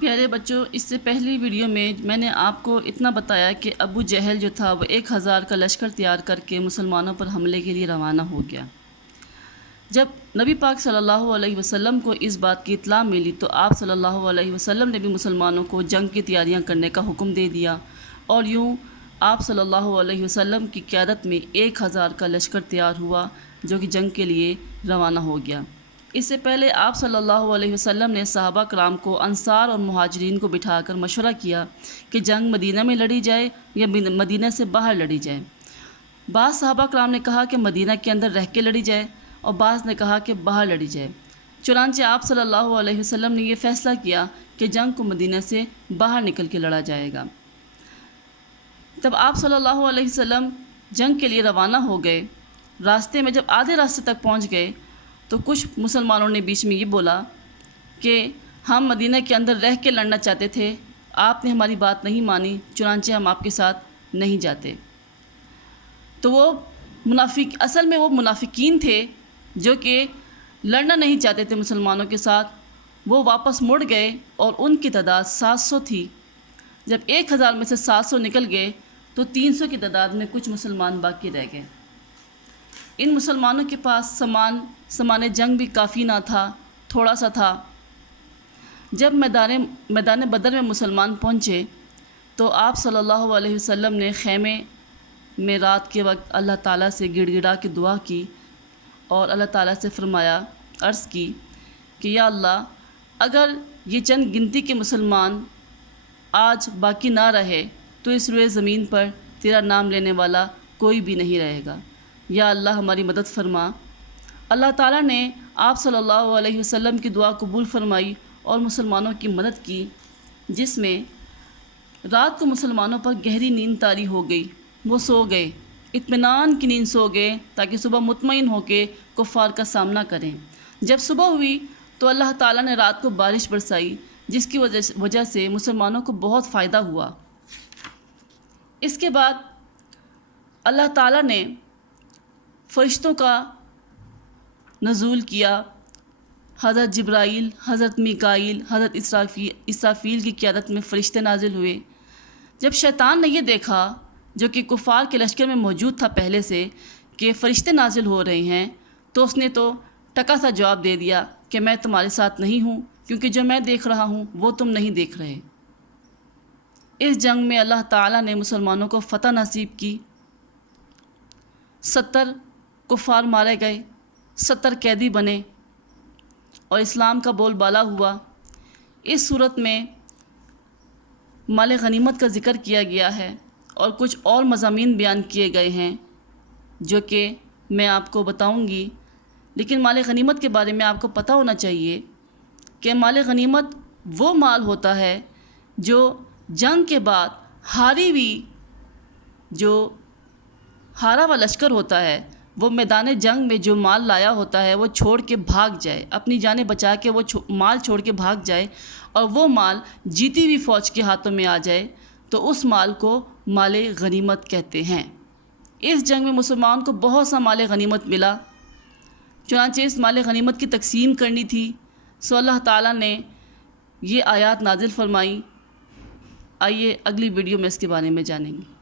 پیارے بچوں، اس سے پہلی ویڈیو میں نے آپ کو اتنا بتایا کہ ابو جہل جو تھا وہ 1000 کا لشکر تیار کر کے مسلمانوں پر حملے کے لیے روانہ ہو گیا۔ جب نبی پاک صلی اللہ علیہ وسلم کو اس بات کی اطلاع ملی تو آپ صلی اللہ علیہ وسلم نے بھی مسلمانوں کو جنگ کی تیاریاں کرنے کا حکم دے دیا، اور یوں آپ صلی اللہ علیہ وسلم کی قیادت میں 1000 کا لشکر تیار ہوا جو کہ جنگ کے لیے روانہ ہو گیا۔ اس سے پہلے آپ صلی اللہ علیہ وسلم نے صحابہ کرام کو انصار اور مہاجرین کو بٹھا کر مشورہ کیا کہ جنگ مدینہ میں لڑی جائے یا مدینہ سے باہر لڑی جائے۔ بعض صحابہ کرام نے کہا کہ مدینہ کے اندر رہ کے لڑی جائے، اور بعض نے کہا کہ باہر لڑی جائے۔ چنانچہ آپ صلی اللہ علیہ وسلم نے یہ فیصلہ کیا کہ جنگ کو مدینہ سے باہر نکل کے لڑا جائے گا۔ تب آپ صلی اللہ علیہ وسلم جنگ کے لیے روانہ ہو گئے۔ راستے میں جب آدھے راستے تک پہنچ گئے تو کچھ مسلمانوں نے بیچ میں یہ بولا کہ ہم مدینہ کے اندر رہ کے لڑنا چاہتے تھے، آپ نے ہماری بات نہیں مانی، چنانچہ ہم آپ کے ساتھ نہیں جاتے۔ تو وہ اصل میں وہ منافقین تھے جو کہ لڑنا نہیں چاہتے تھے مسلمانوں کے ساتھ، وہ واپس مڑ گئے اور ان کی تعداد 700 تھی۔ جب 1000 میں سے 700 نکل گئے تو 300 کی تعداد میں کچھ مسلمان باقی رہ گئے۔ ان مسلمانوں کے پاس سامان جنگ بھی کافی نہ تھا، تھوڑا سا تھا۔ جب میدان بدر میں مسلمان پہنچے تو آپ صلی اللہ علیہ وسلم نے خیمے میں رات کے وقت اللہ تعالیٰ سے گڑ گڑا کے دعا کی اور اللہ تعالیٰ سے عرض کی کہ یا اللہ، اگر یہ چند گنتی کے مسلمان آج باقی نہ رہے تو اس روئے زمین پر تیرا نام لینے والا کوئی بھی نہیں رہے گا، یا اللہ ہماری مدد فرما۔ اللہ تعالیٰ نے آپ صلی اللہ علیہ وسلم کی دعا قبول فرمائی اور مسلمانوں کی مدد کی، جس میں رات کو مسلمانوں پر گہری نیند طاری ہو گئی۔ وہ سو گئے، اطمینان کی نیند سو گئے تاکہ صبح مطمئن ہو کے کفار کا سامنا کریں۔ جب صبح ہوئی تو اللہ تعالیٰ نے رات کو بارش برسائی، جس کی وجہ سے مسلمانوں کو بہت فائدہ ہوا۔ اس کے بعد اللہ تعالیٰ نے فرشتوں کا نزول کیا۔ حضرت جبرائیل، حضرت میکائیل، حضرت اسرافیل کی قیادت میں فرشتے نازل ہوئے۔ جب شیطان نے یہ دیکھا، جو کہ کفار کے لشکر میں موجود تھا پہلے سے، کہ فرشتے نازل ہو رہے ہیں، تو اس نے تو ٹکا سا جواب دے دیا کہ میں تمہارے ساتھ نہیں ہوں، کیونکہ جو میں دیکھ رہا ہوں وہ تم نہیں دیکھ رہے۔ اس جنگ میں اللہ تعالیٰ نے مسلمانوں کو فتح نصیب کی۔ 70 کفار مارے گئے، 70 قیدی بنے اور اسلام کا بول بالا ہوا۔ اس صورت میں مال غنیمت کا ذکر کیا گیا ہے اور کچھ اور مضامین بیان کیے گئے ہیں جو کہ میں آپ کو بتاؤں گی، لیکن مال غنیمت کے بارے میں آپ کو پتہ ہونا چاہیے کہ مال غنیمت وہ مال ہوتا ہے جو جنگ کے بعد ہارا ہوا لشکر ہوتا ہے، وہ میدان جنگ میں جو مال لایا ہوتا ہے وہ چھوڑ کے بھاگ جائے، اپنی جانیں بچا کے وہ مال چھوڑ کے بھاگ جائے، اور وہ مال جیتی ہوئی فوج کے ہاتھوں میں آ جائے تو اس مال کو مال غنیمت کہتے ہیں۔ اس جنگ میں مسلمان کو بہت سا مال غنیمت ملا، چنانچہ اس مال غنیمت کی تقسیم کرنی تھی، سو اللہ تعالیٰ نے یہ آیات نازل فرمائی۔ آئیے اگلی ویڈیو میں اس کے بارے میں جانیں گے۔